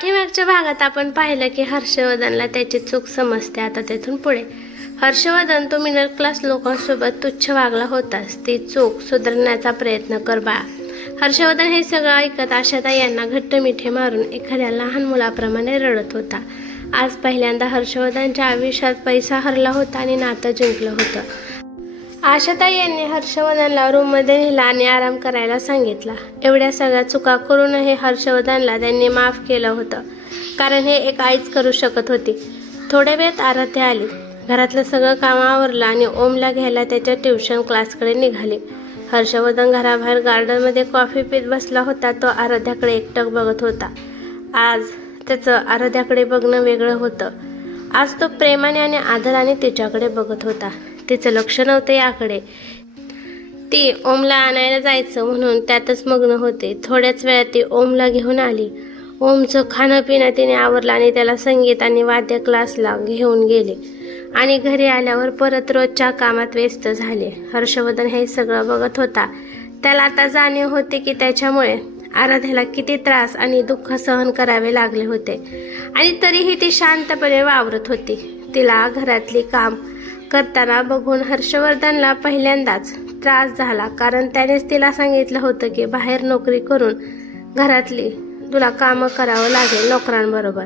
पाठीमागच्या भागात आपण पाहिलं की हर्षवर्धनला त्याची चूक समजते. आता तेथून पुढे हर्षवर्धन, तो मिडल क्लास लोकांसोबत तुच्छ वागला होतास, ती चूक सुधारण्याचा प्रयत्न कर बाळा. हर्षवर्धन हे सगळं ऐकत आशाताई यांना घट्ट मिठी मारून एखाद्या लहान मुलाप्रमाणे रडत होता. आज पहिल्यांदा हर्षवर्धनच्या आयुष्यात पैसा हरला होता आणि नातं जिंकलं होतं. आशाताई यांनी हर्षवर्धनला रूममध्ये नेला आणि आराम करायला सांगितला. एवढ्या सगळ्या चुका करूनही हर्षवर्धनला त्यांनी माफ केलं होतं, कारण हे एक आईच करू शकत होती. थोड्या वेळात आराध्या आली. घरातलं सगळं काम आवरलं आणि ओमला घ्यायला त्याच्या ट्युशन क्लासकडे निघाले. हर्षवर्धन घराबाहेर गार्डनमध्ये कॉफी पीत बसला होता. तो आराध्याकडे एकटक बघत होता. आज त्याचं आराध्याकडे बघणं वेगळं होतं. आज तो प्रेमाने आणि आदराने तिच्याकडे बघत होता. तिचं लक्ष नव्हतं याकडे. ती ओमला आणायला जायचं म्हणून त्यातच मग्न होते. थोड्याच वेळात ती ओमला घेऊन आली. ओमचं खाणं पिणं तिने आवरलं आणि त्याला संगीत आणि वाद्य क्लासला घेऊन गेले आणि घरी आल्यावर परत रोजच्या कामात व्यस्त झाले. हर्षवर्धन हे सगळं बघत होता. त्याला आता जाणीव होती की त्याच्यामुळे आराध्याला किती त्रास आणि दुःख सहन करावे लागले होते, आणि तरीही ती शांतपणे वावरत होती. तिला घरातली काम करताना बघून हर्षवर्धनला पहिल्यांदाच त्रास झाला, कारण त्यानेच तिला सांगितलं होतं की बाहेर नोकरी करून घरातली तुला कामं करावं लागेल नोकरांबरोबर.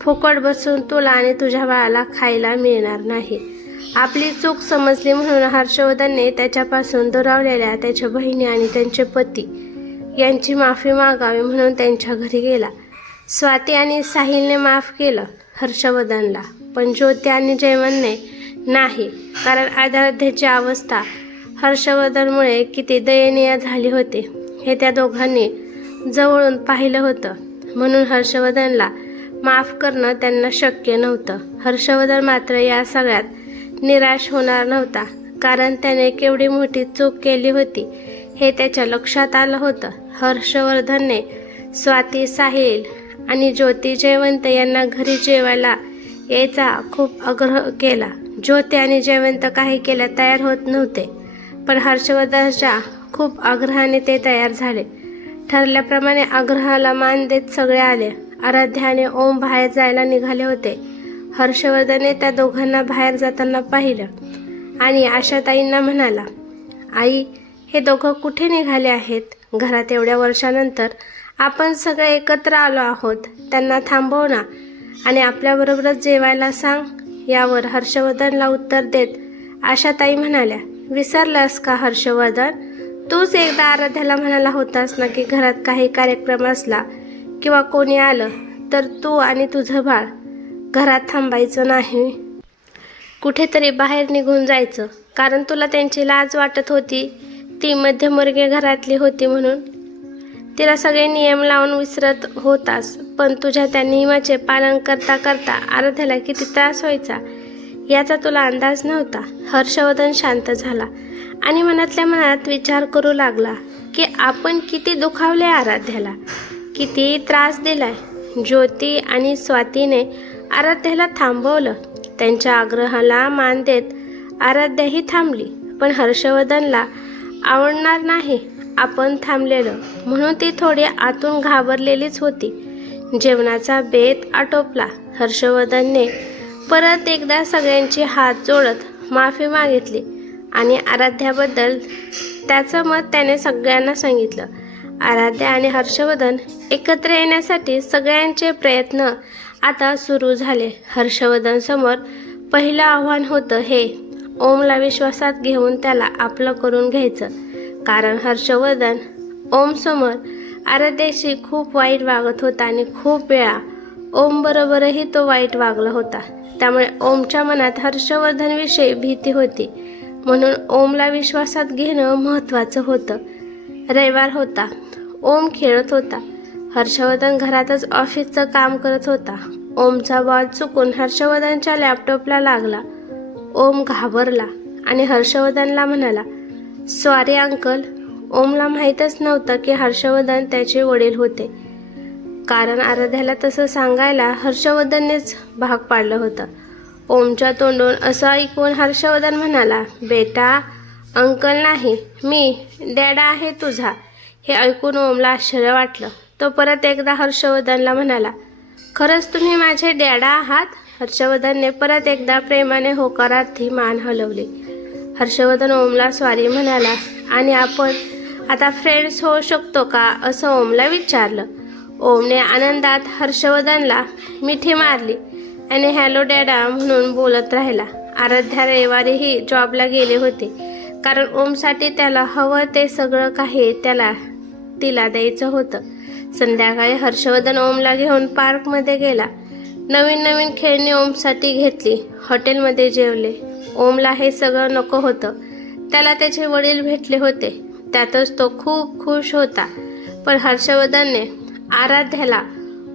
फुकट बसून तुला आणि तुझ्या बाळाला खायला मिळणार नाही. आपली चूक समजली म्हणून हर्षवर्धनने त्याच्यापासून दुरावलेल्या त्याच्या बहिणी आणि त्यांचे पती यांची माफी मागावी म्हणून त्यांच्या घरी गेला. स्वाती आणि साहिलने माफ केलं हर्षवर्धनला, पण ज्योती आणि जयवंतने नाही, कारण आराध्याची अवस्था हर्षवर्धनमुळे किती दयनीय झाली होती हे त्या दोघांनी जवळून पाहिलं होतं. म्हणून हर्षवर्धनला माफ करणं त्यांना शक्य नव्हतं. हर्षवर्धन मात्र या सगळ्यात निराश होणार नव्हता, कारण त्याने केवढी मोठी चूक केली होती हे त्याच्या लक्षात आलं होतं. हर्षवर्धनने स्वाती, साहिल आणि ज्योती, जयवंत यांना घरी जेवायला यायचा खूप आग्रह केला. ज्योती आणि जयवंत काही केल्या तयार होत नव्हते, पण हर्षवर्धनच्या खूप आग्रहाने ते तयार झाले. ठरल्याप्रमाणे आग्रहाला मान देत सगळे आले. आराध्या आणि ओम बाहेर जायला निघाले होते. हर्षवर्धनने त्या दोघांना बाहेर जाताना पाहिलं आणि आशाताईंना म्हणाला, आई, हे दोघं कुठे निघाले आहेत? घरात एवढ्या वर्षानंतर आपण सगळे एकत्र आलो आहोत, त्यांना थांबव ना आणि आपल्याबरोबरच जेवायला सांग. यावर हर्षवर्धनला उत्तर देत आशाताई म्हणाल्या, विसरलास का हर्षवर्धन? तूच एकदा आराध्याला म्हणाला होतास ना की घरात काही कार्यक्रम असला किंवा कोणी आलं तर तू आणि तुझं बाळ घरात थांबायचं नाही, कुठेतरी बाहेर निघून जायचं, कारण तुला त्यांची लाज वाटत होती. ती मध्यमवर्गीय घरातली होती म्हणून तिला सगळे नियम लावून विसरत होतास, पण तुझ्या त्या नियमाचे पालन करता करता आराध्याला किती त्रास व्हायचा याचा तुला अंदाज नव्हता. हर्षवर्धन शांत झाला आणि मनातल्या मनात विचार करू लागला की आपण किती दुखावले आराध्याला, किती त्रास दिलाय. ज्योती आणि स्वातीने आराध्याला थांबवलं. त्यांच्या आग्रहाला मान देत आराध्याही थांबली, पण हर्षवर्धनला आवडणार नाही आपण थांबलेलं, म्हणून ती थोडी आतून घाबरलेलीच होती. जेवणाचा बेत आटोपला. हर्षवर्धनने परत एकदा सगळ्यांची हात जोडत माफी मागितली आणि आराध्याबद्दल त्याचं मत त्याने सगळ्यांना सांगितलं. आराध्या आणि हर्षवर्धन एकत्र येण्यासाठी सगळ्यांचे प्रयत्न आता सुरू झाले. हर्षवर्धनसमोर पहिलं आव्हान होतं हे ओमला विश्वासात घेऊन त्याला आपलं करून घ्यायचं, कारण हर्षवर्धन ओमसमोर आराध्याशी खूप वाईट वागत होता आणि खूप वेळा ओमबरोबरही तो वाईट वागला होता. त्यामुळे ओमच्या मनात हर्षवर्धनविषयी भीती होती, म्हणून ओमला विश्वासात घेणं महत्त्वाचं होतं. रविवार होता. ओम खेळत होता. हर्षवर्धन घरातच ऑफिसचं काम करत होता. ओमचा बॉल चुकून हर्षवर्धनच्या लॅपटॉपला लागला. ओम घाबरला आणि हर्षवर्धनला म्हणाला, सॉरी अंकल. ओमला माहीतच नव्हतं की हर्षवर्धन त्याचे वडील होते, कारण आराध्याला तसं सांगायला हर्षवर्धननेच भाग पाडलं होतं. ओमच्या तोंडून असं ऐकून हर्षवर्धन म्हणाला, बेटा, अंकल नाही, मी डॅडा आहे तुझा. हे ऐकून ओमला आश्चर्य वाटलं. तो परत एकदा हर्षवर्धनला म्हणाला, खरंच तुम्ही माझे डॅडा आहात? हर्षवर्धनने परत एकदा प्रेमाने होकारार्थी मान हलवली. हर्षवर्धन ओमला सॉरी म्हणाला. आणि आपण आता फ्रेंड्स होऊ शकतो का, असं ओमला विचारलं. ओमने आनंदात हर्षवर्धनला मिठी मारली आणि हॅलो डॅडा म्हणून बोलत राहिला. आराध्या रविवारीही जॉबला गेले होते, कारण ओमसाठी त्याला हवं ते सगळं काही तिला द्यायचं होतं. संध्याकाळी हर्षवर्धन ओमला घेऊन पार्कमध्ये गेला. नवीन खेळणी ओमसाठी घेतली. हॉटेलमध्ये जेवले. ओमला हे सगळं नको होतं. त्याला त्याचे वडील भेटले होते, त्यातच तो खूप खुश होता. पण हर्षवर्धनने आराध्याला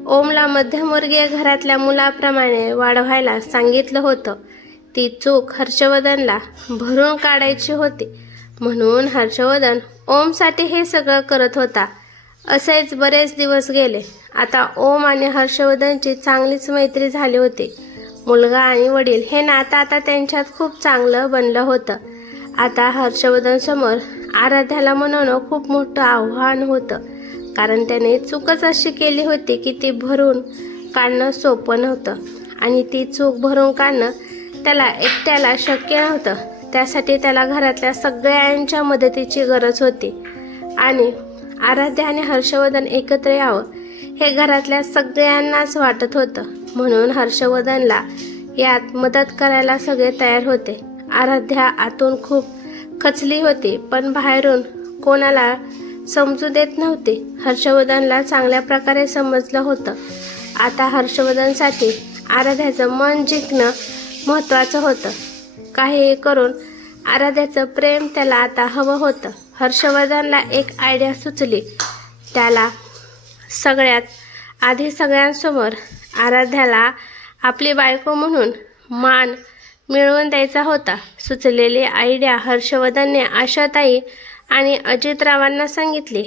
ओमला मध्यमवर्गीय घरातल्या मुलाप्रमाणे वाढवायला सांगितलं होतं. ती चूक हर्षवर्धनला भरून काढायची होती, म्हणून हर्षवर्धन ओमसाठी हे सगळं करत होता. असेच बरेच दिवस गेले. आता ओम आणि हर्षवर्धनची चांगलीच मैत्री झाली होती. मुलगा आणि वडील हे नातं आता त्यांच्यात खूप चांगलं बनलं होतं. आता हर्षवर्धन समोर आराध्याला मनवणं खूप मोठं आव्हान होतं, कारण त्याने चूकच अशी केली होती की ती भरून काढणं सोपं नव्हतं. आणि ती चूक भरून काढणं त्याला एकट्याला शक्य नव्हतं. त्यासाठी त्याला घरातल्या सगळ्यांच्या मदतीची गरज होती. आणि आराध्या आणि हर्षवर्धन एकत्र यावं हे घरातल्या सगळ्यांनाच वाटत होतं, म्हणून हर्षवर्धनला यात मदत करायला सगळे तयार होते. आराध्या आतून खूप खचली होती, पण बाहेरून कोणाला समजू देत नव्हती. हर्षवर्धनला चांगल्या प्रकारे समजलं होतं. आता हर्षवर्धनसाठी आराध्याचं मन जिंकणं महत्त्वाचं होतं. काहीही करून आराध्याचं प्रेम त्याला आता हवं होतं. हर्षवर्धनला एक आयडिया सुचली. त्याला सगळ्यात आधी सगळ्यांसमोर आराध्याला आपली बायको म्हणून मान मिळवून द्यायचा होता. सुचलेली आयडिया हर्षवर्धनने आशाताई आणि अजितरावांना सांगितली.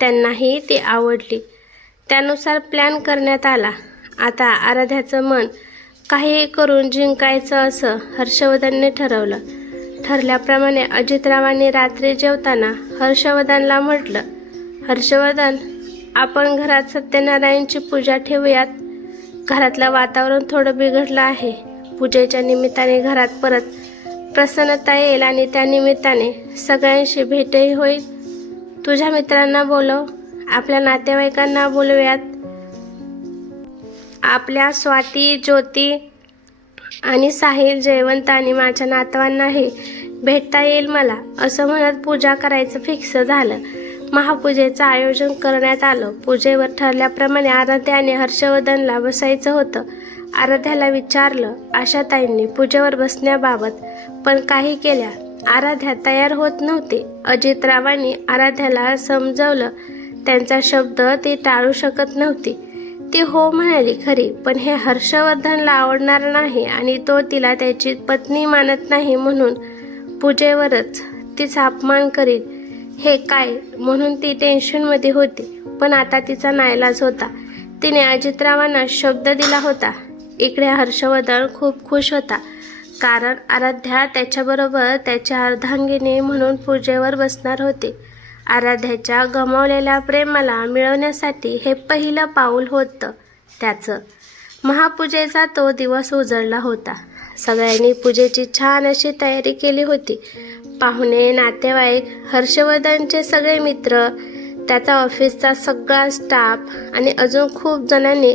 त्यांनाही ती आवडली. त्यानुसार प्लॅन करण्यात आला. आता आराध्याचं मन काहीही करून जिंकायचं असं हर्षवर्धनने ठरवलं. ठरल्याप्रमाणे अजितरावांनी रात्री जेवताना हर्षवर्धनला म्हटलं, हर्षवर्धन, आपण घरात सत्यनारायणची पूजा ठेवूयात. घरातलं वातावरण थोडं बिघडलं आहे. पूजेच्या निमित्ताने घरात परत प्रसन्नता येईल आणि त्या निमित्ताने सगळ्यांशी भेटही होईल. तुझ्या मित्रांना बोलव, आपल्या नातेवाईकांना बोलवूयात. आपल्या स्वाती, ज्योती आणि साहिल, जयवंत आणि माझ्या नातवांनाही भेटता येईल मला, असं म्हणत पूजा करायचं फिक्स झालं. महापूजेचं आयोजन करण्यात आलं. पूजेवर ठरल्याप्रमाणे आराध्या आणि हर्षवर्धनला बसायचं होतं. आराध्याला विचारलं आशाताईंनी पूजेवर बसण्याबाबत, पण काही केल्या आराध्या तयार होत नव्हती. अजितरावांनी आराध्याला समजवलं. त्यांचा शब्द ती टाळू शकत नव्हती. ती हो म्हणाली खरी, पण हे हर्षवर्धनला आवडणार नाही आणि तो तिला त्याची पत्नी मानत नाही, म्हणून पूजेवरच तिचा अपमान करील हे काय, म्हणून ती टेन्शनमध्ये होती. पण आता तिचा नाईलाज होता. तिने अजितरावांना शब्द दिला होता. इकडे हर्षवर्धन खूप खुश होता, कारण आराध्या त्याच्याबरोबर त्याच्या अर्धांगिनी म्हणून पूजेवर बसणार होती. आराध्याच्या गमावलेल्या प्रेमाला मिळवण्यासाठी हे पहिलं पाऊल होतं त्याचं. महापूजेचा तो दिवस उजळला होता. सगळ्यांनी पूजेची छान अशी तयारी केली होती. पाहुणे, नातेवाईक, हर्षवर्धनचे सगळे मित्र, त्याचा ऑफिसचा सगळा स्टाफ आणि अजून खूप जणांनी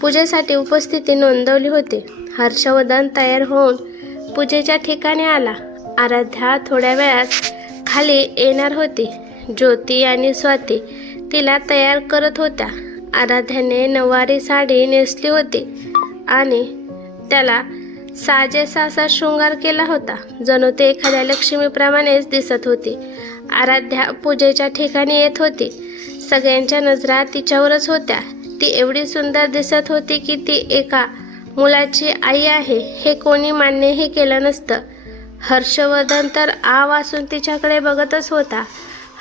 पूजेसाठी उपस्थिती नोंदवली होती. हर्षवर्धन तयार होऊन पूजेच्या ठिकाणी आला. आराध्या थोड्या वेळात खाली येणार होती. ज्योती आणि स्वाती तिला तयार करत होत्या. आराध्याने नऊवारी साडी नेसली होती आणि त्याला साजेसा असा शृंगार केला होता. जणू ते एखाद्या लक्ष्मीप्रमाणेच दिसत होती. आराध्या पूजेच्या ठिकाणी येत होती. सगळ्यांच्या नजरा तिच्यावरच होत्या. ती एवढी सुंदर दिसत होती की ती एका मुलाची आई आहे हे कोणी मान्यही केलं नसतं. हर्षवर्धन तर आ वासून तिच्याकडे बघतच होता.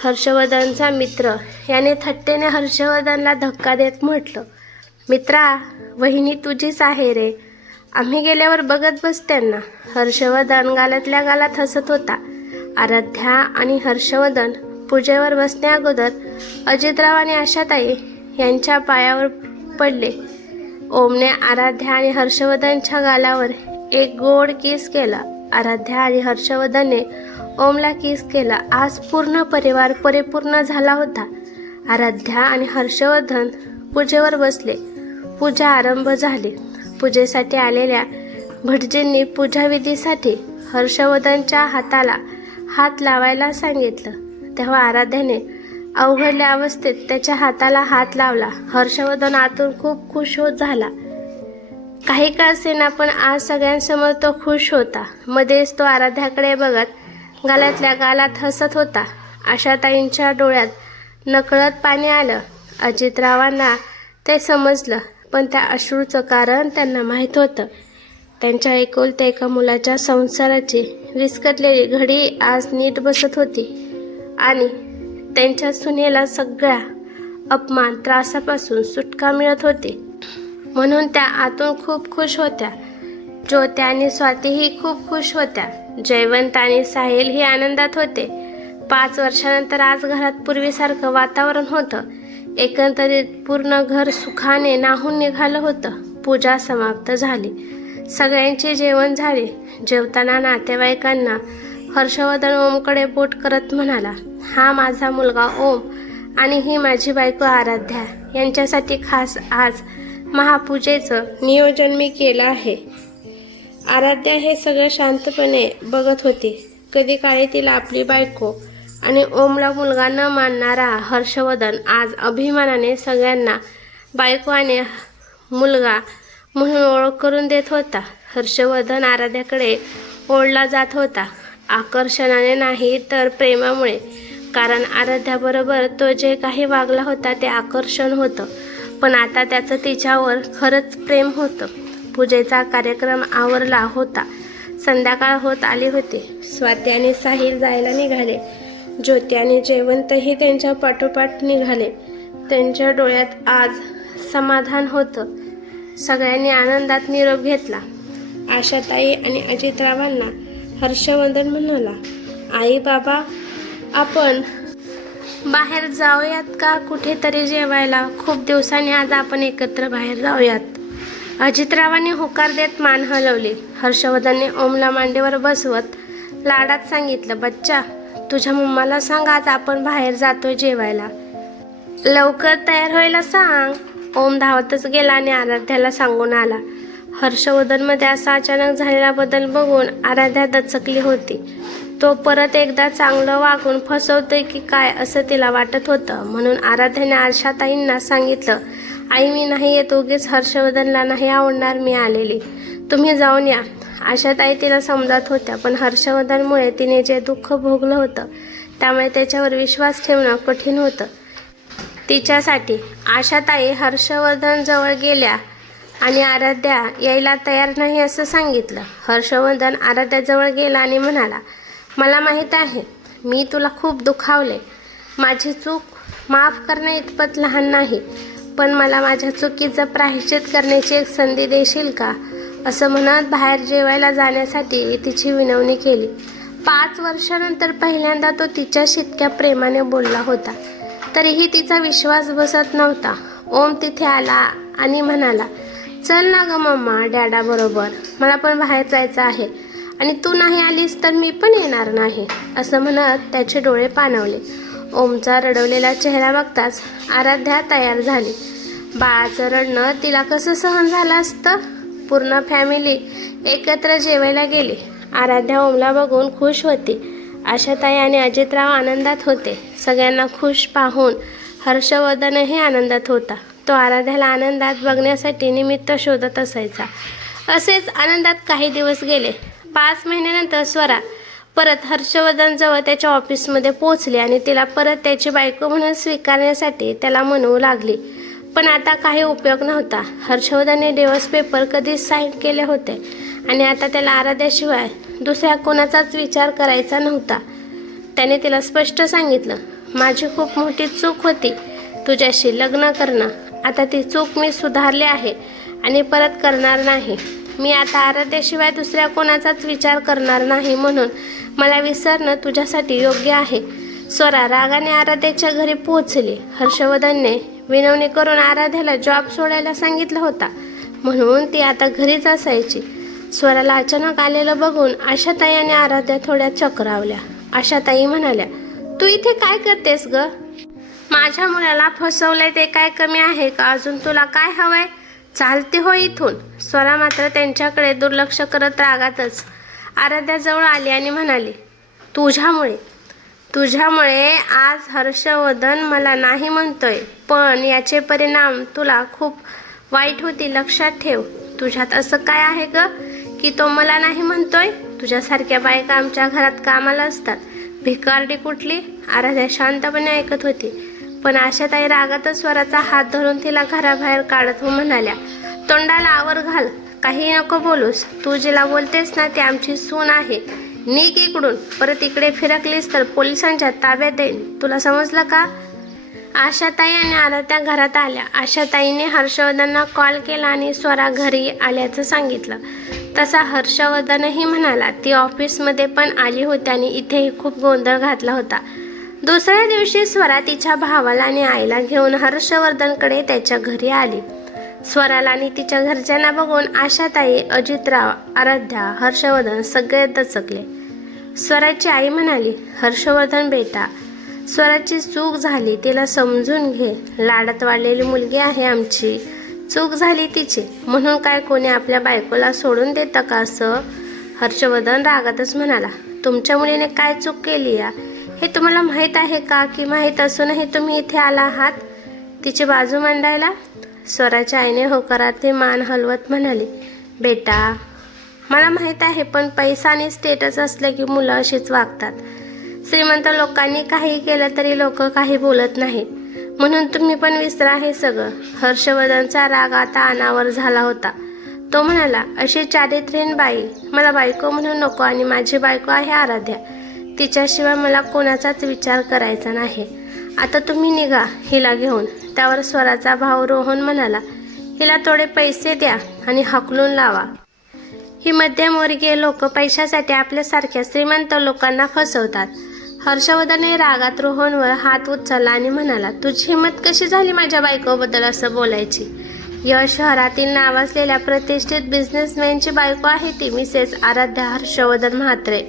हर्षवर्धनचा मित्र याने थट्टेने हर्षवर्धनला धक्का देत म्हटलं, मित्रा, वहिनी तुझीच आहे रे. आम्ही गेल्यावर बघत बस त्यांना. हर्षवर्धन गालातल्या गालात हसत होता. आराध्या आणि हर्षवर्धन पूजेवर बसण्या अगोदर अजितराव आणि आशाताई यांच्या पायावर पडले. ओमने आराध्या आणि हर्षवर्धनच्या गालावर एक गोड किस केला. आराध्या आणि हर्षवर्धनने ओमला किस केला. आज पूर्ण परिवार परिपूर्ण झाला होता. आराध्या आणि हर्षवर्धन पूजेवर बसले. पूजा आरंभ झाली. पूजेसाठी आलेल्या भटजींनी पूजाविधीसाठी हर्षवर्धनच्या हाताला हात लावायला सांगितलं. तेव्हा आराध्याने अवघडल्या अवस्थेत त्याच्या हाताला हात लावला. हर्षवर्धन आतून खूप खुश होत झाला. काही का असेना पण आज सगळ्यांसमोर तो खुश होता. मध्येच तो आराध्याकडे बघत गालातल्या गालात हसत होता. आशाताईंच्या डोळ्यात नकळत पाणी आलं. अजितरावांना ते समजलं, पण त्या अश्रूचं कारण त्यांना माहीत होतं. त्यांच्या एकुलत्या एका मुलाच्या संसाराची विस्कटलेली घडी आज नीट बसत होती आणि त्यांच्या सुनेला सगळ्या अपमान त्रासापासून सुटका मिळत होती. म्हणून त्या आतून खूप खुश होत्या. ज्योती आणि स्वातीही खूप खुश होत्या. जयवंत आणि साहिल ही आनंदात होते. 5 वर्षानंतर आज घरात पूर्वीसारखं वातावरण होतं. एकंदरीत पूर्ण घर सुखाने न्हाऊन निघालं होतं. पूजा समाप्त झाली. सगळ्यांचे जेवण झाले. जेवताना नातेवाईकांना हर्षवर्धन ओमकडे बोट करत म्हणाला, हा माझा मुलगा ओम आणि ही माझी बायको आराध्या. यांच्यासाठी खास आज महापूजेचं नियोजन मी केलं आहे. आराध्या हे सगळं शांतपणे बघत होती. कधी काळी तिला आपली बायको आणि ओमला मुलगा न मानणारा हर्षवर्धन आज अभिमानाने सगळ्यांना बायको आणि मुलगा म्हणून ओळख करून देत होता. हर्षवर्धन आराध्याकडे ओढला जात होता. आकर्षणाने नाही तर प्रेमामुळे. कारण आराध्याबरोबर तो जे काही वागला होता ते आकर्षण होतं, पण आता त्याचं तिच्यावर खरंच प्रेम होतं. पूजेचा कार्यक्रम आवरला होता. संध्याकाळ होत आली होती. स्वाती आणि साहिल जायला निघाले. ज्योती आणि जयवंतही त्यांच्या पाठोपाठ निघाले. त्यांच्या डोळ्यात आज समाधान होतं. सगळ्यांनी आनंदात निरोप घेतला. आशाताई आणि अजितरावांना हर्षवर्धन म्हणाला, आई बाबा आपण बाहेर जाऊयात का कुठेतरी जेवायला? खूप दिवसांनी आज आपण एकत्र बाहेर जाऊयात. अजितरावांनी होकार देत मान हलवली. हर्षवर्धनने ओमला मांडीवर बसवत लाडात सांगितलं, बच्चा तुझ्या मम्माला सांग आज आपण बाहेर जातोय जेवायला. लवकर तयार व्हायला सांग. ओम धावतच गेला आणि आराध्याला सांगून आला. हर्षवर्धनमध्ये असा अचानक झालेला बदल बघून आराध्या दचकली होती. तो परत एकदा चांगलं वागून फसवतोय की काय असं तिला वाटत होतं. म्हणून आराध्याने आशाताईंना सांगितलं, आई मी नाही येत, उगीच हर्षवर्धनला नाही आवडणार, मी आलेली, तुम्ही जाऊन या. आशाताई तिला समजत होत्या, पण हर्षवर्धनमुळे तिने जे दुःख भोगलं होतं त्यामुळे त्याच्यावर विश्वास ठेवणं कठीण होतं तिच्यासाठी. आशाताई हर्षवर्धन जवळ गेल्या आणि आराध्या यायला तयार नाही असं सांगितलं. हर्षवर्धन आराध्याजवळ गेला आणि म्हणाला, मला माहीत आहे मी तुला खूप दुखावले. माझी चूक माफ करणे इतपत लहान नाही, पण मला माझ्या चुकीचं प्रायश्चित करण्याची एक संधी देशील का? असं म्हणत बाहेर जेवायला जाण्यासाठी तिची विनवणी केली. 5 वर्षानंतर पहिल्यांदा तो तिच्याशी इतक्या प्रेमाने बोलला होता. तरीही तिचा विश्वास बसत नव्हता. ओम तिथे आला आणि म्हणाला, चल ना ग मम्मा डॅडाबरोबर, मला पण बाहेर जायचं आहे आणि तू नाही आलीस तर मी पण येणार नाही. असं म्हणत त्याचे डोळे पाणावले. ओमचा रडवलेला चेहरा बघताच आराध्या तयार झाली. बाळाचं रडणं तिला कसं सहन झालं असतं. पूर्ण फॅमिली एकत्र जेवायला गेली. आराध्या ओमला बघून खुश होती. आशाताई आणि अजितराव आनंदात होते. सगळ्यांना खुश पाहून हर्षवर्धनही आनंदात होता. तो आराध्याला आनंदात बघण्यासाठी निमित्त शोधत असायचा. असेच आनंदात काही दिवस गेले. 5 महिन्यानंतर स्वरा परत हर्षवर्धनजवळ त्याच्या ऑफिसमध्ये पोहोचली आणि तिला परत त्याची बायको म्हणून स्वीकारण्यासाठी त्याला म्हणवू लागली. पण आता काही उपयोग नव्हता. हर्षवर्धनने डिवोर्स पेपर कधीच साईन केले होते आणि आता त्याला आराध्याशिवाय दुसऱ्या कोणाचाच विचार करायचा नव्हता. त्याने तिला स्पष्ट सांगितलं, माझी खूप मोठी चूक होती तुझ्याशी लग्न करणं. आता ती चूक मी सुधारली आहे आणि परत करणार नाही. मी आता आराध्याशिवाय दुसऱ्या कोणाचाच विचार करणार नाही, म्हणून मला विसरणं तुझ्यासाठी योग्य आहे. स्वरा रागाने आराध्याच्या घरी पोहोचली. हर्षवर्धनने विनवणी करून आराध्याला जॉब सोडायला सांगितला होता, म्हणून ती आता घरीच असायची. स्वराला अचानक आलेलं बघून आशाताई आणि आराध्या थोड्या चक्रावल्या. आशाताई म्हणाल्या, तू इथे काय करतेस ग? माझ्या मुलाला फसवलंय ते काय कमी आहे का? अजून तुला काय हवंय? चालते हो इथून. स्वरा मात्र त्यांच्याकडे दुर्लक्ष करत रागातच आराध्याजवळ आली आणि म्हणाली, तुझ्यामुळे आज हर्षवर्धन मला नाही म्हणतोय, पण याचे परिणाम तुला खूप वाईट होतील, लक्षात ठेव. तुझ्यात असं काय आहे ग की तो मला नाही म्हणतोय? तुझ्यासारख्या बायका आमच्या घरात कामाला असतात. भिकारडी कुठली? आराध्या शांतपणे ऐकत होती, पण आशाताई रागातच स्वराचा हात धरून तिला घराबाहेर काढत म्हणाल्या, तोंडाला आवर घाल, काही नको बोलूस. तू जिला बोलतेस ना ती आमची सून आहे. निघ इकडून. परत इकडे फिरकलीस तर पोलिसांच्या ताब्यात देईन. तुला समजलं का? आशाताई आणि आराध्या घरात आल्या. आशाताईने हर्षवर्धनला कॉल केला आणि स्वरा घरी आल्याचं सांगितलं. तसा हर्षवर्धनही म्हणाला, ती ऑफिसमध्ये पण आली होती आणि इथेही खूप गोंधळ घातला होता. दुसऱ्या दिवशी स्वरा तिच्या भावाला आणि आईला घेऊन हर्षवर्धनकडे त्याच्या घरी आली. स्वराला आणि तिच्या घरच्यांना बघून आशाताई, अजितराव, आराध्या, हर्षवर्धन सगळे दचकले. स्वराची आई म्हणाली, हर्षवर्धन बेटा, स्वराची चूक झाली, तिला समजून घे. लाडात वाढलेली मुलगी आहे आमची. चूक झाली तिची, म्हणून काय कोणी आपल्या बायकोला सोडून देतं का असं? हर्षवर्धन रागातच म्हणाला, तुमच्या मुलीने काय चूक केली या हे तुम्हाला माहीत आहे का? की माहीत असूनही तुम्ही इथे आला आहात तिची बाजू मांडायला? स्वराच्या आईने होकारार्थी मान हलवत म्हणाली, बेटा मला माहीत आहे, पण पैसा आणि स्टेटस असले की मुलं अशीच वागतात. श्रीमंत लोकांनी काही केलं तरी लोक काही बोलत नाही, म्हणून तुम्ही पण विसरा हे सगळं. हर्षवर्धनचा राग आता अनावर झाला होता. तो म्हणाला, अशी चारित्र्यहीन बाई मला बायको म्हणून नको आणि माझी बायको आहे आराध्या. तिच्याशिवाय मला कोणाचाच विचार करायचा नाही. आता तुम्ही निघा हिला घेऊन. त्यावर स्वराचा भाऊ रोहन म्हणाला, हिला थोडे पैसे द्या आणि हाकलून लावा. ही मध्यमवर्गीय लोक पैशासाठी आपल्यासारख्या श्रीमंत लोकांना फसवतात. हर्षवर्धनने रागात रोहनवर हात उचलला आणि म्हणाला, तुझी हिंमत कशी झाली माझ्या बायकोबद्दल असं बोलायची? या शहरातील नावाजलेल्या प्रतिष्ठित बिझनेसमॅनची बायको आहे ती, मिसेस आराध्या हर्षवर्धन म्हात्रे.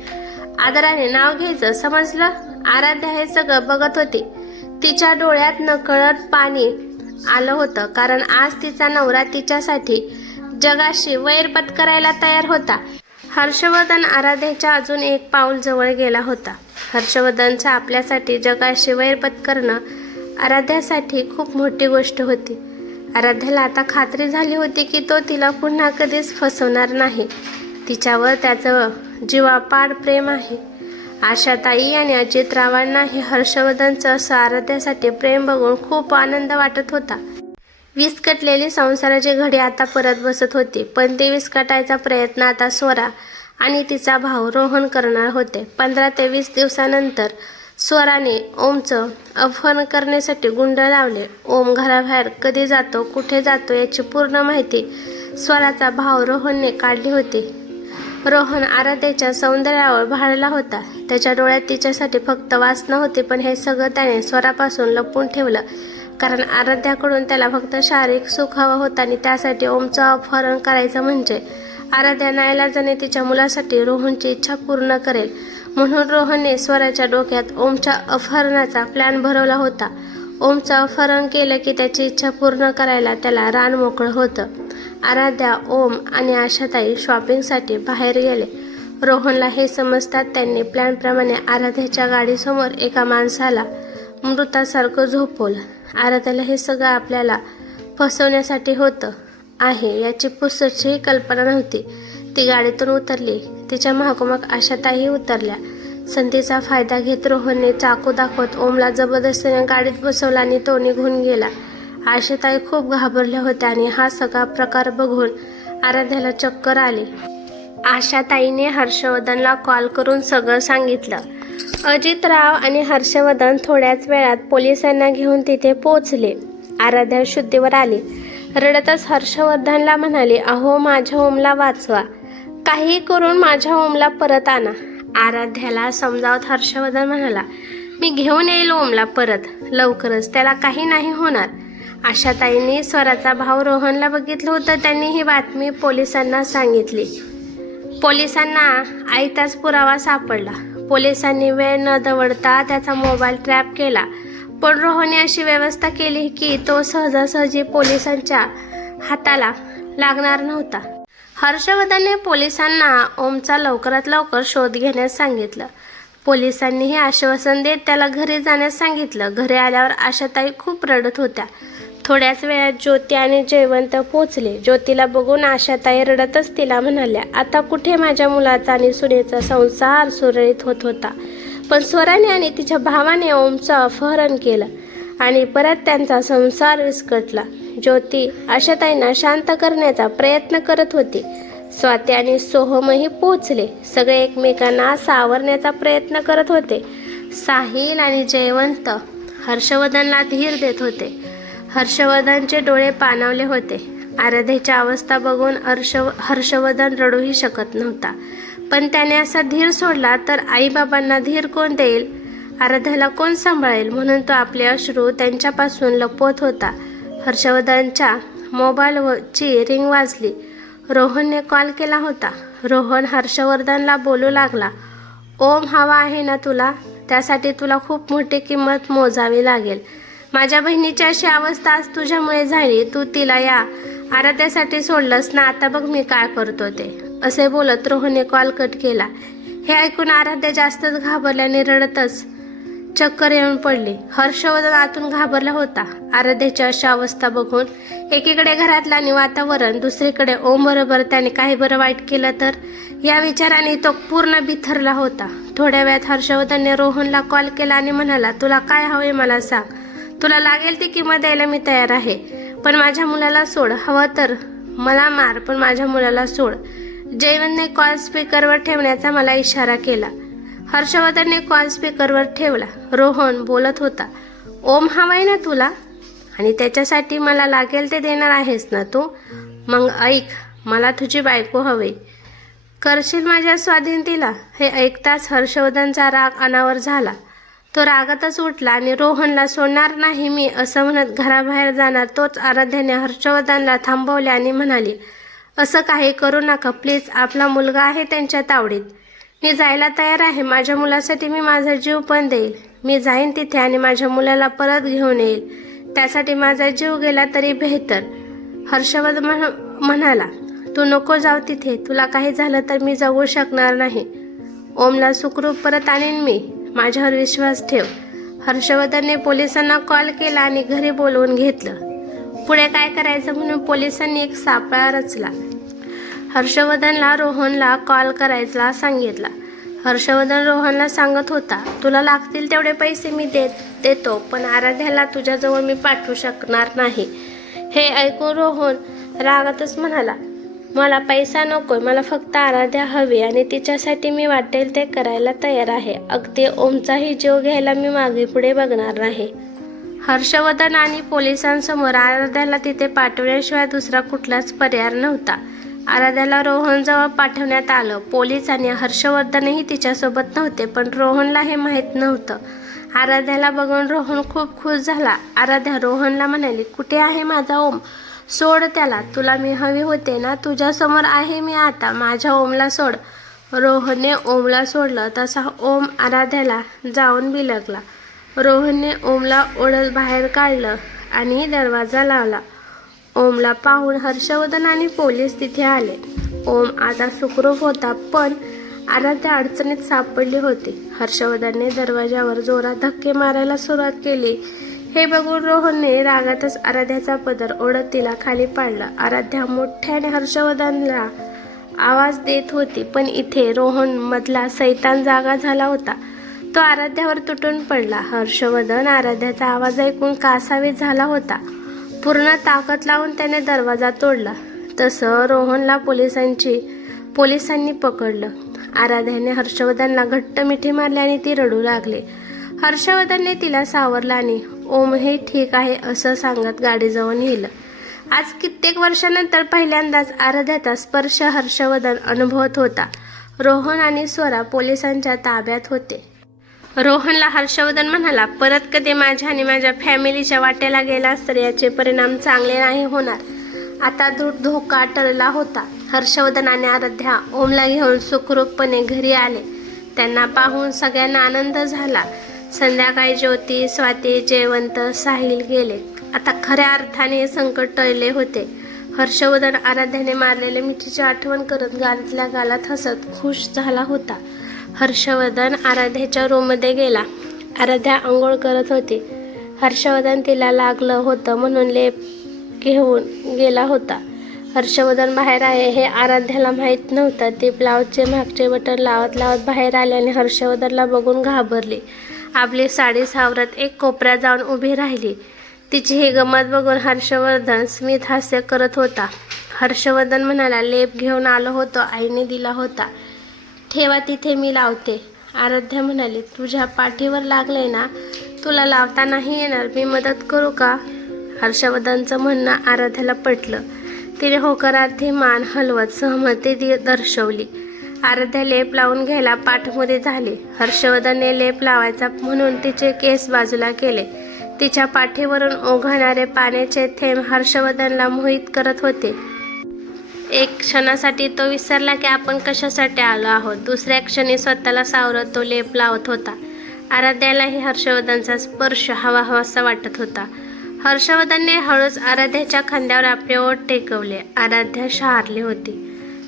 आदराने नाव घ्यायचं, समजलं? आराध्या हे सगळं बघत होती. तिच्या डोळ्यात नकळत पाणी आलं होतं, कारण आज तिचा नवरा तिच्यासाठी जगाशी वैर पत्करायला तयार होता. हर्षवर्धन आराध्याच्या अजून एक पाऊल जवळ गेला होता. हर्षवर्धनचं आपल्यासाठी जगाशी वैर पत्करणं आराध्यासाठी खूप मोठी गोष्ट होती. आराध्याला आता खात्री झाली होती की तो तिला पुन्हा कधीच फसवणार नाही. तिच्यावर त्याचं जीवापाड प्रेम आहे. आशाताई आणि अजितरावांनाही हर्षवर्धनचं असं आराध्यासाठी प्रेम बघून खूप आनंद वाटत होता. विस्कटलेली संसाराची घडी आता परत बसत होती, पण ती विस्कटायचा प्रयत्न आता स्वरा आणि तिचा भाऊ रोहन करणार होते. 15 ते 20 दिवसानंतर स्वराने ओमचं अपहरण करण्यासाठी गुंड लावले. ओम घराबाहेर कधी जातो, कुठे जातो याची पूर्ण माहिती स्वराचा भाऊ रोहनने काढली होती. रोहन आराध्याच्या सौंदर्यावर भाळला होता. त्याच्या डोळ्यात तिच्यासाठी फक्त वासना होती, पण हे सगळं त्याने स्वरापासून लपवून ठेवलं, कारण आराध्याकडून त्याला फक्त शारीरिक सुख हवं होतं आणि त्यासाठी ओमचं अपहरण करायचं म्हणजे आराध्या नाईलाजाने तिच्या मुलासाठी रोहनची इच्छा पूर्ण करेल. म्हणून रोहनने स्वराच्या डोक्यात ओमच्या अपहरणाचा प्लॅन भरवला होता. ओमचं अपहरण केलं की त्याची इच्छा पूर्ण करायला त्याला रान मोकळं होतं. आराध्या, ओम आणि आशाताई शॉपिंगसाठी बाहेर गेले. रोहनला हे समजतात त्यांनी प्लॅनप्रमाणे आराध्याच्या गाडीसमोर एका माणसाला मृतासारखं झोपवलं. आराध्याला हे सगळं आपल्याला फसवण्यासाठी होतं आहे याची पुसटशीही कल्पना नव्हती. ती गाडीतून उतरली. तिच्या मागोमाग आशाताई उतरल्या. संधीचा फायदा घेत रोहनने चाकू दाखवत ओमला जबरदस्तीने गाडीत बसवला आणि तो निघून गेला. आशाताई खूप घाबरल्या होत्या आणि हा सगळा प्रकार बघून आराध्याला चक्कर आली. आशाताईने हर्षवर्धनला कॉल करून सगळं सांगितलं. अजितराव आणि हर्षवर्धन थोड्याच वेळात पोलिसांना घेऊन तिथे पोहोचले. आराध्या शुद्धीवर आली. रडतच हर्षवर्धनला म्हणाली, अहो माझ्या ओमला वाचवा, काही करून माझ्या ओमला परत आणा. आराध्याला समजावत हर्षवर्धन म्हणाला, मी घेऊन येईल ओमला परत लवकरच, त्याला काही नाही होणार. आशाताईंनी स्वराचा भाऊ रोहनला बघितलं होतं. त्यांनी ही बातमी पोलिसांना सांगितली. पोलिसांना आयताच पुरावा सापडला. पोलिसांनी वेळ न दवडता त्याचा मोबाईल ट्रॅप केला. पण रोहनने अशी व्यवस्था केली की तो सहजासहजी पोलिसांच्या हाताला लागणार नव्हता. हर्षवर्धनने पोलिसांना ओमचा लवकरात लवकर शोध घेण्यास सांगितलं. पोलिसांनीही आश्वासन देत त्याला घरी जाण्यास सांगितलं. घरी आल्यावर आशाताई खूप रडत होत्या. थोड्याच वेळात ज्योती आणि जयवंत पोचले. ज्योतीला बघून आशाताई रडतच तिला म्हणाल्या, आता कुठे माझ्या मुलाचा आणि सुनेचा संसार सुरळीत होत होता. पण स्वराने आणि तिच्या भावाने ओमचं अपहरण केलं आणि परत त्यांचा संसार विस्कटला. ज्योती आशाताईंना शांत करण्याचा प्रयत्न करत होती. स्वाती आणि सोहमही पोचले. सगळे एकमेकांना सावरण्याचा प्रयत्न करत होते. साहिल आणि जयवंत हर्षवर्धनला धीर देत होते. हर्षवर्धनचे डोळे पाणावले होते. आराध्याची अवस्था बघून हर्षवर्धन रडूही शकत नव्हता. पण त्याने असा धीर सोडला तर आईबाबांना धीर कोण देईल, आराध्याला कोण सांभाळेल, म्हणून तो आपले अश्रू त्यांच्यापासून लपवत होता. हर्षवर्धनच्या मोबाईलची रिंग वाजली. रोहनने कॉल केला होता. रोहन हर्षवर्धनला बोलू लागला, ओम हवा आहे ना तुला, त्यासाठी तुला खूप मोठी किंमत मोजावी लागेल. माझ्या बहिणीची अशी अवस्था आज तुझ्यामुळे झाली. तू तिला या आराध्यासाठी सोडलंस ना, आता बघ मी काय करतो ते. असे बोलत रोहनने कॉल कट केला. हे ऐकून आराध्या जास्तच घाबरल्याने रडतच चक्कर येऊन पडली. हर्षवर्धन आतून घाबरला होता. आराध्याची अशा अवस्था बघून एकीकडे घरातलं आणि वातावरण, दुसरीकडे ओम बरोबर त्याने काही बरं वाईट केलं तर, या विचाराने तो पूर्ण बिथरला होता. थोड्या वेळात हर्षवर्धनने रोहनला कॉल केला आणि म्हणाला, तुला काय हवे मला सांग, तुला लागेल ती किंमत द्यायला मी तयार आहे. पण माझ्या मुलाला सोड. हवं तर मला मार, पण माझ्या मुलाला सोड. जयवंतने कॉल स्पीकरवर ठेवण्याचा मला इशारा केला. हर्षवर्धनने कॉल स्पीकरवर ठेवला. रोहन बोलत होता, ओम हवाय ना तुला, आणि त्याच्यासाठी मला लागेल ते देणार आहेस ना तू. मग ऐक, मला तुझी बायको हवी. करशील माझ्या स्वाधीनतेला. हे ऐकताच हर्षवर्धनचा राग अनावर झाला. तो रागातच उठला आणि रोहनला सोडणार नाही मी असं म्हणत घराबाहेर जाणार. तोच आराध्याने हर्षवर्धनला थांबवले आणि म्हणाली, असं काही करू नका प्लीज, आपला मुलगा आहे त्यांच्या तावडीत. मी जायला तयार आहे. माझ्या मुलासाठी मी माझा जीव पण देईल. मी जाईन तिथे आणि माझ्या मुलाला परत घेऊन येईल. त्यासाठी माझा जीव गेला तरी बेहतर. हर्षवर्धन म्हणाला, तू नको जाऊ तिथे. तुला काही झालं तर मी जगू शकणार नाही. ओमला सुखरूप परत आणीन मी, माझ्यावर विश्वास ठेव. हर्षवर्धनने पोलिसांना कॉल केला आणि घरी बोलवून घेतलं. पुढे काय करायचं म्हणून पोलिसांनी एक सापळा रचला. हर्षवर्धनला रोहनला कॉल करायला सांगितला. हर्षवर्धन रोहनला सांगत होता, तुला लागतील तेवढे पैसे मी देतो, पण आराध्याला तुझ्याजवळ मी पाठवू शकणार नाही. हे ऐकून रोहन रागातच म्हणाला, मला पैसा नकोय, मला फक्त आराध्या हवी आणि तिच्यासाठी मी वाटेल ते करायला तयार आहे. अगदी ओमचाही जीव घ्यायला मी मागे पुढे बघणार नाही. हर्षवर्धन आणि पोलिसांसमोर आराध्याला तिथे पाठवण्याशिवाय दुसरा कुठलाच पर्याय नव्हता. आराध्याला रोहनजवळ पाठवण्यात आलं. पोलीस आणि हर्षवर्धनही तिच्यासोबत नव्हते, पण रोहनला हे माहीत नव्हतं. आराध्याला बघून रोहन खूप खुश झाला. आराध्या रोहनला म्हणाली, कुठे आहे माझा ओम, सोड त्याला. तुला मी हवी होते ना, तुझ्यासमोर आहे मी आता. माझ्या ओमला सोड. रोहनने ओमला सोडलं तसा ओम आराध्याला जाऊन बिलगला. रोहनने ओमला ओढत बाहेर काढलं आणि दरवाजा लावला. ओमला पाहून हर्षवर्धन आणि पोलीस तिथे आले. ओम आता सुखरूप होता, पण आराध्या अडचणीत सापडली होती. हर्षवर्धनने दरवाजावर जोरात धक्के मारायला सुरुवात केली. हे बघून रोहनने रागातच आराध्याचा पदर ओढत तिला खाली पाडलं. आराध्या मोठ्याने हर्षवर्धनला आवाज देत होती, पण इथे रोहन मधला सैतान जागा झाला होता. तो आराध्यावर तुटून पडला. हर्षवर्धन आराध्याचा आवाज ऐकून कासावीस झाला होता. पूर्ण ताकद लावून त्याने दरवाजा तोडला. तसं रोहनला पोलिसांनी पकडलं. आराध्याने हर्षवर्धनला घट्ट मिठी मारली आणि ती रडू लागली. हर्षवर्धनने तिला सावरलं आणि ओम हे ठीक आहे असं सांगत गाडीजवळ नेलं. आज कित्येक वर्षानंतर पहिल्यांदाच आराध्याचा स्पर्श हर्षवर्धन अनुभवत होता. रोहन आणि स्वरा पोलिसांच्या ताब्यात होते. रोहनला हर्षवर्धन म्हणाला, परत कधी माझ्या आणि माझ्या फॅमिलीच्या वाट्याला गेलास तर याचे परिणाम चांगले नाही होणार. आता धोका टळला होता. हर्षवर्धन आणि आराध्या ओमला घेऊन सुखरूपपणे घरी आले. त्यांना पाहून सगळ्यांना आनंद झाला. संध्याकाळी ज्योती, स्वाती, जयवंत, साहिल गेले. आता खऱ्या अर्थाने संकट टळले होते. हर्षवर्धन आराध्याने मारलेले मिठीची आठवण करत गालातल्या गालात हसत खुश झाला होता. हर्षवर्धन आराध्याच्या रूममध्ये गेला. आराध्या आंघोळ करत होती. हर्षवर्धन तिला लागलं होतं म्हणून लेप घेऊन गेला होता. हर्षवर्धन बाहेर आहे हे आराध्याला माहीत नव्हतं. ती ब्लाऊजचे मागचे बटन लावत लावत बाहेर आली आणि हर्षवर्धनला बघून घाबरली. आपली साडी सावरत एक कोपऱ्यात जाऊन उभी राहिली. तिची ही गंमत बघून हर्षवर्धन स्मित हास्य करत होता. हर्षवर्धन म्हणाला, लेप घेऊन आलो होतो, आईने दिला होता, ठेवा तिथे, मी लावते. आराध्या म्हणाली, तुझ्या पाठीवर लागलंय ना, तुला लावता नाही येणार, मी मदत करू का? हर्षवर्धनचं म्हणणं आराध्याला पटलं. तिने होकारार्थी मान हलवत सहमती दर्शवली. आराध्या लेप लावून घ्यायला पाठमोरी झाली. हर्षवर्धनने लेप लावायचा म्हणून तिचे केस बाजूला केले. तिच्या पाठीवरून ओघळणारे पाण्याचे थेंब हर्षवर्धनला मोहित करत होते. एक क्षणासाठी तो विसरला की आपण कशासाठी आलो आहोत. दुसऱ्या क्षणी स्वतःला सावरत तो लेप लावत होता. आराध्यालाही हर्षवर्धनचा स्पर्श हवाहवासा वाटत होता. हर्षवर्धनने हळूच आराध्याच्या खांद्यावर आपले ओठ टेकवले. आराध्या शहारली होती.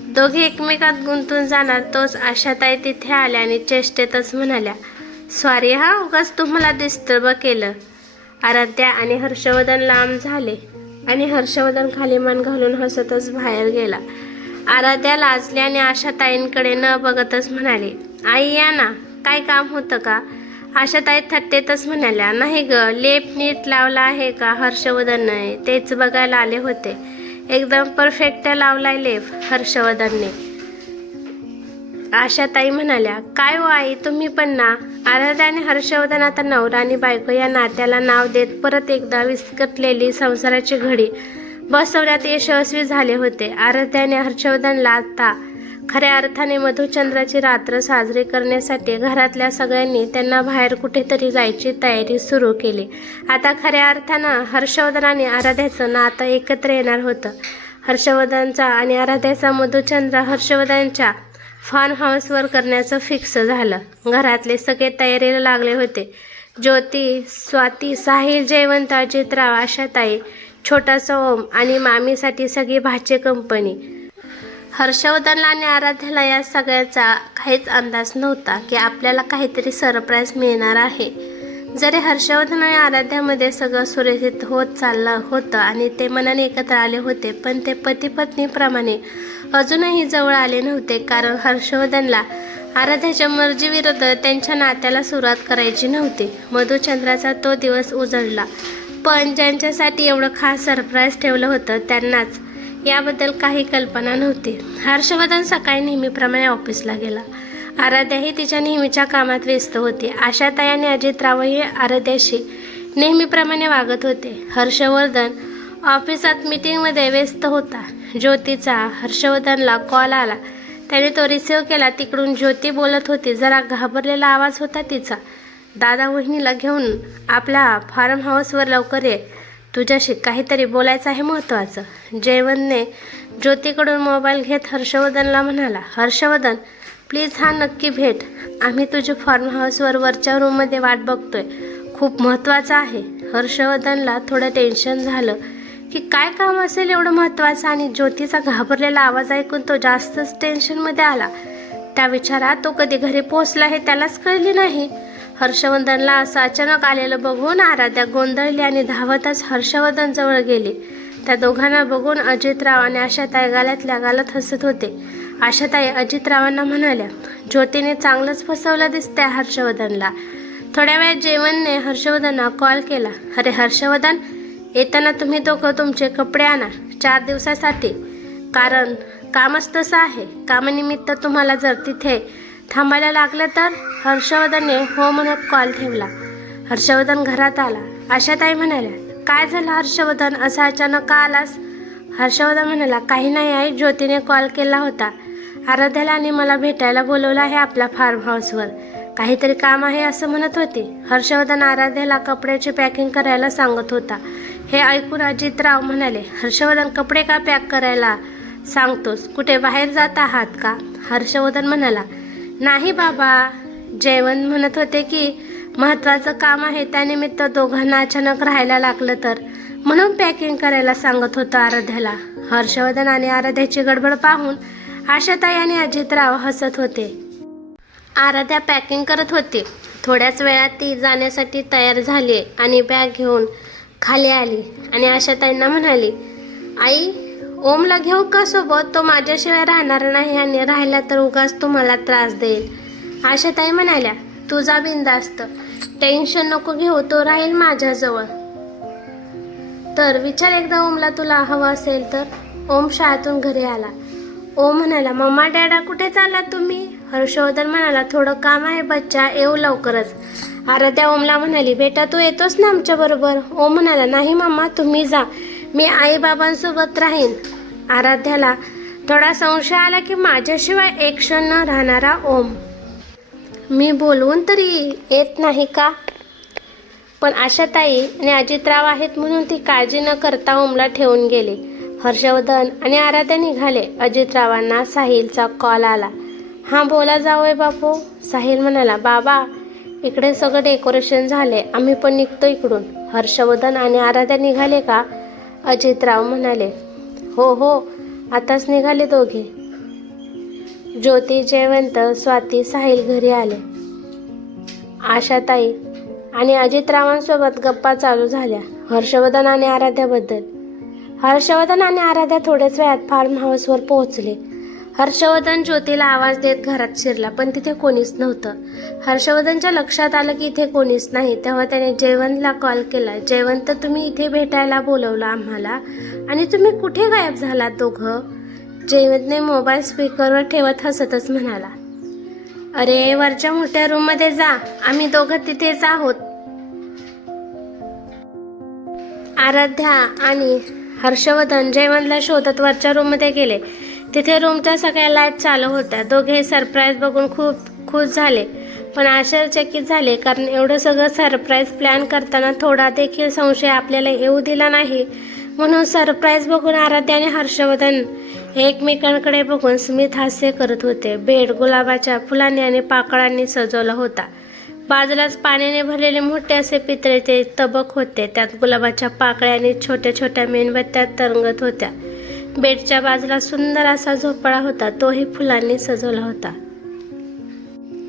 दोघे एकमेकात गुंतून जाणार तोच आशाताई तिथे आल्या आणि चेष्टेतच म्हणाल्या, सॉरी हा, उगाच तुम्हाला डिस्टर्ब केलं. आराध्या आणि हर्षवर्धन लांब झाले आणि हर्षवर्धन खाली मान घालून हसतच बाहेर गेला. आराध्या लाजली आणि आशाताईंकडे न बघतच म्हणाली, आई या ना, काय काम होतं का? आशाताई थट्टेतच म्हणाल्या, नाही ग, लेप नीट लावला आहे का? हर्षवर्धन नाही, तेच बघायला आले होते. एकदम परफेक्ट लावलाय लेप हर्षवर्धनने. आशाताई म्हणाल्या, काय हो आई, तुम्ही पण ना? आराध्या आणि हर्षवर्धन आता नवरा आणि बायको या नात्याला नाव देत परत एकदा विस्कटलेली संसाराची घडी बसवण्यात यशस्वी झाले होते. आराध्याने हर्षवर्धनला आता खऱ्या अर्थाने मधुचंद्राची रात्र साजरी करण्यासाठी घरातल्या सगळ्यांनी त्यांना बाहेर कुठेतरी जायची तयारी सुरू केली. आता खऱ्या अर्थानं हर्षवर्धन आणि आराध्याचं नातं एकत्र येणार होतं. हर्षवर्धनचा आणि आराध्याचा मधुचंद्र हर्षवर्धनच्या फार्म हाऊसवर करण्याचं फिक्स झालं. घरातले सगळे तयारीला लागले होते. ज्योती, स्वाती, साहिल, जयवंत, अजितराव, आशाताई, छोटासा ओम आणि मामीसाठी सगळी भाची कंपनी. हर्षवर्धनला आणि आराध्याला या सगळ्याचा काहीच अंदाज नव्हता की आपल्याला काहीतरी सरप्राईज मिळणार आहे. जरी हर्षवर्धन आणि आराध्यामध्ये सगळं सुरक्षित होत चाललं होतं आणि ते मनाने एकत्र आले होते, पण ते पती पत्नीप्रमाणे अजूनही जवळ आले नव्हते. कारण हर्षवर्धनला आराध्याच्या मर्जीविरुद्ध त्यांच्या नात्याला सुरुवात करायची नव्हती. मधुचंद्राचा तो दिवस उजळला, पण ज्यांच्यासाठी एवढं खास सरप्राईज ठेवलं होतं त्यांनाच याबद्दल काही कल्पना नव्हती. हर्षवर्धन सकाळी नेहमीप्रमाणे ऑफिसला गेला. आराध्याही तिच्या नेहमीच्या कामात व्यस्त होती. आशाताई आणि अजितरावही आराध्याशी नेहमीप्रमाणे वागत होते. हर्षवर्धन ऑफिसात मीटिंगमध्ये व्यस्त होता. ज्योतीचा हर्षवर्धनला कॉल आला. त्याने तो रिसिव्ह केला. तिकडून ज्योती बोलत होती. जरा घाबरलेला आवाज होता तिचा. दादा वहिनीला घेऊन आपल्या फार्म हाऊसवर लवकर ये, तुझ्याशी काहीतरी बोलायचं आहे महत्त्वाचं. जयवंतने ज्योतीकडून मोबाईल घेत हर्षवर्धनला म्हणाला, हर्षवर्धन प्लीज हा नक्की भेट. आम्ही तुझे फार्म हाऊसवर वरच्या रूममध्ये वाट बघतोय. खूप महत्त्वाचं आहे. हर्षवर्धनला थोडं टेन्शन झालं की काय काम असेल एवढं महत्त्वाचं, आणि ज्योतीचा घाबरलेला आवाज ऐकून तो जास्तच टेन्शनमध्ये आला. त्या विचारात तो कधी घरी पोहोचला हे त्यालाच कळले नाही. हर्षवर्धनला असं अचानक आलेलं बघून आराध्या गोंधळली आणि धावतच हर्षवर्धन जवळ गेली. त्या दोघांना बघून अजितराव आणि आशाताई गालातल्या गालात हसत होते. आशाताई अजितरावांना म्हणाल्या, ज्योतीने चांगलंच फसवलं दिसतंय हर्षवर्धनला. थोड्या वेळात जयवंतने हर्षवर्धनला कॉल केला. अरे हर्षवर्धन, येताना तुम्ही दोघं तुमचे कपडे आणा 4 दिवसासाठी, कारण कामच तसं आहे. कामानिमित्त तुम्हाला जर तिथे थांबायला लागलं तर. हर्षवर्धनने हो म्हणत कॉल ठेवला. हर्षवर्धन घरात आला. आशाताई म्हणाल्या, काय झालं हर्षवर्धन, असा अचानक का आलास? हर्षवर्धन म्हणाला, काही नाही आई, ज्योतीने कॉल केला होता. आराध्याला आणि मला भेटायला बोलवलं आहे आपल्या फार्म हाऊसवर. काहीतरी काम आहे असं म्हणत होती. हर्षवर्धन आराध्याला कपड्याची पॅकिंग करायला सांगत होता. हे ऐकून अजितराव म्हणाले, हर्षवर्धन कपडे का पॅक करायला सांगतोस? कुठे बाहेर जात आहात का? हर्षवर्धन म्हणाला, नाही बाबा. जयवंत म्हणत होते की महत्त्वाचं काम आहे, त्यानिमित्त दोघांना अचानक राहायला लागलं तर, म्हणून पॅकिंग करायला सांगत होतं आराध्याला. हर्षवर्धन आणि आराध्याची गडबड पाहून आशाताई आणि अजितराव हसत होते. आराध्या पॅकिंग करत होती. थोड्याच वेळात ती जाण्यासाठी तयार झाली आणि बॅग घेऊन खाली आली आणि आशाताईंना म्हणाली, आई, ओमला घेऊ का सोबत? तो माझ्याशिवाय राहणार नाही आणि राहिला तर उगाच तुम्हाला त्रास देईल. आशाताई म्हणाल्या, तुझा बिनधास्त, टेन्शन नको घेऊ, तो राहील माझ्याजवळ. तर विचार एकदा ओमला, तुला हवं असेल तर. ओम शाळेतून घरी आला. ओम म्हणाला, मम्मा डॅडा कुठे चालला तुम्ही? हर्षवर्धन म्हणाला, थोडं काम आहे बच्चा, येऊ लवकरच. आराध्या ओमला म्हणाली, बेटा तू येतोस ना आमच्या बरोबर? ओम म्हणाला, नाही मम्मा, तुम्ही जा, मी आई बाबांसोबत राहीन. आराध्याला थोडा संशय आला की माझ्याशिवाय एक क्षण न राहणारा ओम मी बोलवून तरी येत नाही का? पण आशाताई आणि अजितराव आहेत म्हणून ती काळजी न करता ओमला ठेवून गेली. हर्षवर्धन आणि आराध्या निघाले. अजितरावांना साहिलचा कॉल आला. हां बोला जावई बापू. साहिल म्हणाला, बाबा इकडे सगळं डेकोरेशन झाले, आम्ही पण निघतो इकडून. हर्षवर्धन आणि आराध्या निघाले का? अजितराव म्हणाले, हो हो, आताच निघाले दोघे. ज्योती, जयवंत, स्वाती, साहिल घरी आले. आशाताई आणि अजितरावांसोबत गप्पा चालू झाल्या हर्षवर्धन आणि आराध्याबद्दल. हर्षवर्धन आणि आराध्या थोड्याच वेळात फार्म हाऊसवर पोहोचले. हर्षवर्धन ज्योतीला आवाज देत घरात शिरला, पण तिथे कोणीच नव्हतं. हर्षवर्धनच्या लक्षात आलं की इथे कोणीच नाही. तेव्हा त्याने जयवंतला कॉल केला. जयवंत, तुम्ही इथे भेटायला बोलवलं आम्हाला आणि तुम्ही कुठे गायब झालात दोघं? जयवंतने मोबाईल स्पीकरवर ठेवत हसतच म्हणाला, अरे वरच्या मोठ्या रूममध्ये जा, आम्ही दोघं तिथेच आहोत. आराध्या आणि हर्षवर्धन जयवंतला शोधत वरच्या रूममध्ये गेले. तिथे रूमच्या सगळ्या लाईट चालू होत्या. दोघे सरप्राईज बघून खूप खुश झाले, पण आश्चर्यचकित झाले, कारण एवढं सगळं सरप्राईज प्लॅन करताना थोडा देखील संशय आपल्याला येऊ दिला नाही. म्हणून सरप्राईज बघून आराध्या आणि हर्षवर्धन एकमेकांकडे बघून स्मित हास्य करत होते. बेड गुलाबाच्या फुलांनी आणि पाकळांनी सजवला होता. बाजूलाच पाण्याने भरलेले मोठे असे पितळेचे तबक होते. त्यात गुलाबाच्या पाकळ्यांनी छोट्या छोट्या मेणबत्त्या तरंगत होत्या. बेडच्या बाजूला सुंदर असा झोपाळा होता, तोही फुलांनी सजवला होता.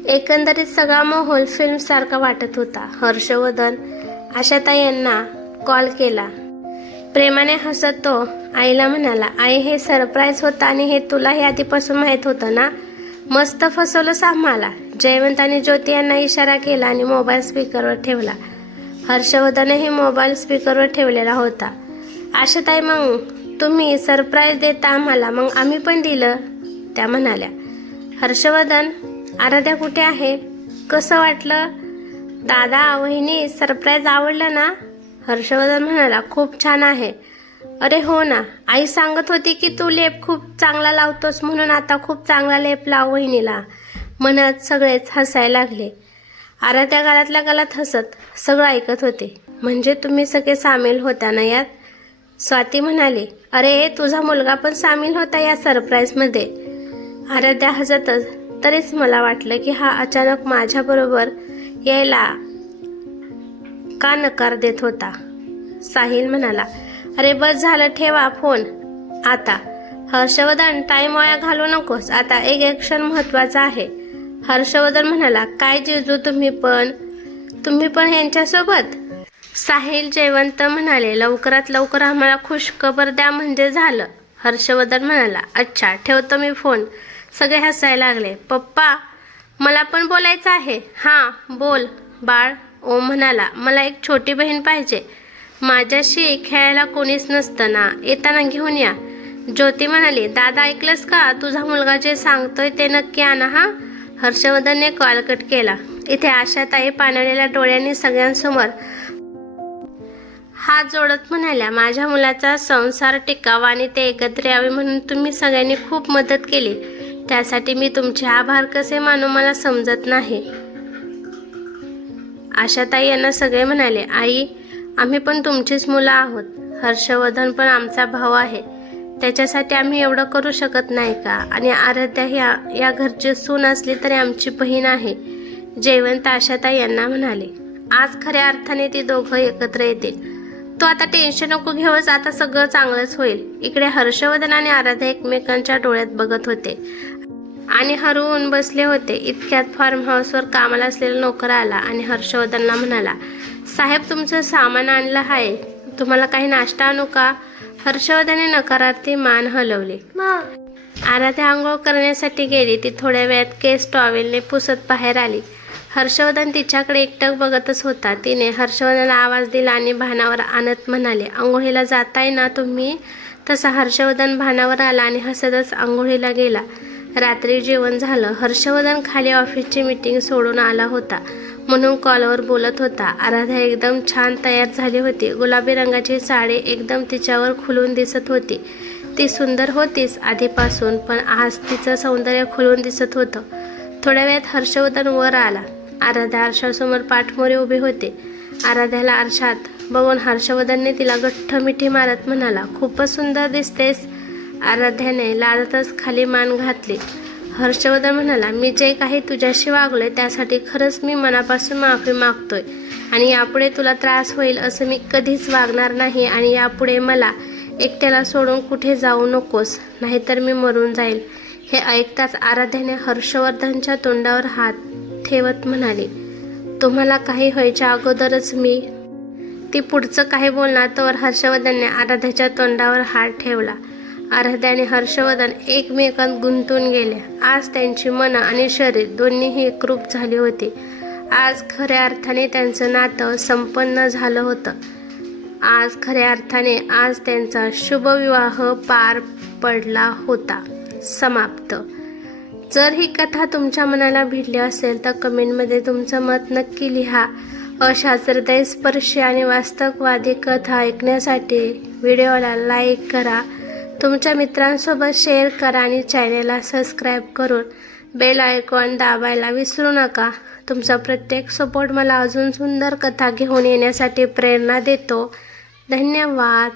एकंदरीत सगळा माहोल फिल्म सारखा वाटत होता. हर्षवर्धन आशाताई यांना कॉल केला. प्रेमाने हसत तो आईला म्हणाला, आई हे सरप्राईज होतं आणि हे तुलाही आधीपासून माहीत होतं ना? मस्त फसवलंस आम्हाला. जयवंत आणि ज्योती यांना इशारा केला आणि मोबाईल स्पीकरवर ठेवला. हर्षवर्धनही मोबाईल स्पीकरवर ठेवलेला होता. आशाताई, मग तुम्ही सरप्राईज देता आम्हाला, मग आम्ही पण दिलं, त्या म्हणाल्या. हर्षवर्धन, आराध्या कुठे आहे? कसं वाटलं? दादा, वहिनी, सरप्राईज आवडलं ना? हर्षवर्धन म्हणाला, खूप छान आहे. अरे हो ना, आई सांगत होती की तू लेप खूप चांगला लावतोस, म्हणून आता खूप चांगला लेप लाव वहिनीला, म्हणत सगळेच हसायला लागले. आराध्या गालातल्या गालात हसत सगळं ऐकत होते. म्हणजे तुम्ही सगळे सामील होता ना यात? स्वाती म्हणाली, अरे तुझा मुलगा पण सामील होता या सरप्राईजमध्ये. आराध्या हसतच, तरीच मला वाटलं की हा अचानक माझ्याबरोबर यायला का नकार देत होता. साहिल म्हणाला, अरे बस झालं, ठेवा फोन आता. हर्षवर्धन, टाईम वाया घालू नकोस, आता एक क्षण महत्त्वाचा आहे. हर्षवर्धन म्हणाला, काय जिजू, तुम्ही पण यांच्यासोबत? साहिल, जयवंत म्हणाले, लवकरात लवकर आम्हाला खुश खबर द्या म्हणजे झालं. हर्षवर्धन म्हणाला, अच्छा, ठेवतो मी फोन. सगळे हसायला लागले. पप्पा, मला पण बोलायचं आहे. हां बोल बाळ. ओम म्हणाला, मला एक छोटी बहीण पाहिजे, माझ्याशी खेळायला कोणीच नसतं ना, येताना घेऊन या. ज्योती म्हणाली, दादा ऐकलंस का? तुझा मुलगा जे सांगतोय ते नक्की आणा हा. हर्षवर्धनने कॉल कट केला. इथे आशाताई पाणवलेल्या डोळ्यांनी सगळ्यांसमोर हात जोडत म्हणाल्या, माझ्या मुलाचा संसार टिकावा आणि ते एकत्र यावे म्हणून तुम्ही सगळ्यांनी खूप मदत केली, त्यासाठी मी तुमचे आभार कसे मानू मला समजत नाही. आशाताई यांना सगळे म्हणाले, आई, आम्ही पण तुमचीच मुलं आहोत. हर्षवर्धन पण आमचा भाऊ आहे. त्याच्यासाठी आम्ही एवढं करू शकत नाही का? आणि आराध्या या घरची सून असली तरी आमची बहीण आहे. जयवंत आशाताई यांना म्हणाले. आज खऱ्या अर्थाने ती दोघं एकत्र येतील. तो आता टेन्शन नको घेऊस, आता सगळं चांगलंच होईल. इकडे हर्षवर्धन आणि आराध्या एकमेकांच्या डोळ्यात बघत होते आणि हरवून बसले होते. इतक्यात फार्म हाऊसवर कामाला असलेला नोकर आला आणि हर्षवर्धनला म्हणाला, साहेब, तुमचं सामान आणलं आहे. तुम्हाला काही नाश्ता आणू का? हर्षवर्धनने नकारार्थी मान हलवली. आराध्या आंघोळ करण्यासाठी गेली. ती थोड्या वेळात केस टॉवेलने पुसत बाहेर आली. हर्षवर्धन तिच्याकडे एकटक बघतच होता. तिने हर्षवर्धनला आवाज दिला आणि भानावर आणत म्हणाले, आंघोळीला जाताय ना तुम्ही? तसा हर्षवर्धन भानावर आला आणि हसतच आंघोळीला गेला. रात्री जेवण झालं. हर्षवर्धन खाली ऑफिसची मीटिंग सोडून आला होता म्हणून कॉलवर बोलत होता. आराध्या एकदम छान तयार झाली होती. गुलाबी रंगाची साडी एकदम तिच्यावर खुलून दिसत होती. ती सुंदर होतीच आधीपासून, पण आज तिचं सौंदर्य खुलून दिसत होतं. थोड्या वेळात हर्षवर्धन वर आला. आराध्या आरशासमोर पाठमोरी उभी होती. आराध्याला आरशात बघून हर्षवर्धनने तिला गठ्ठ मिठी मारत म्हणाला, खूपच सुंदर दिसतेस. आराध्याने लाजतच खाली मान घातली. हर्षवर्धन म्हणाला, मी जे काही तुझ्याशी वागलोय त्यासाठी खरंच मी मनापासून माफी मागतोय आणि यापुढे तुला त्रास होईल असं मी कधीच वागणार नाही. आणि यापुढे मला एकट्याला सोडून कुठे जाऊ नकोस, नाहीतर मी मरून जाईल. हे ऐकताच आराध्याने हर्षवर्धनच्या तोंडावर हात ठेवत म्हणाली, तुम्हाला काही व्हायच्या अगोदरच मी. ती पुढचं काही बोलणार तोवर हर्षवर्धनने आराध्याच्या तोंडावर हात ठेवला. आराध्या आणि हर्षवर्धन एकमेकांत गुंतून गेले. आज त्यांची मन आणि शरीर दोन्हीही एकरूप झाली होती. आज खऱ्या अर्थाने त्यांचं नातं संपन्न झालं होतं. आज खऱ्या अर्थाने आज त्यांचा शुभविवाह पार पडला होता. समाप्त. जर ही कथा तुमच्या मनाला भिडली असेल तर कमेंटमध्ये तुमचं मत नक्की लिहा. अशाच हृदयस्पर्शी आणि वास्तववादी कथा ऐकण्यासाठी व्हिडिओला लाईक करा, तुमच्या मित्रांसोबत शेअर करा आणि चॅनेलला सबस्क्राईब करून बेल आयकॉन दाबायला विसरू नका. तुमचा प्रत्येक सपोर्ट मला अजून सुंदर कथा घेऊन येण्यासाठी प्रेरणा देतो. धन्यवाद.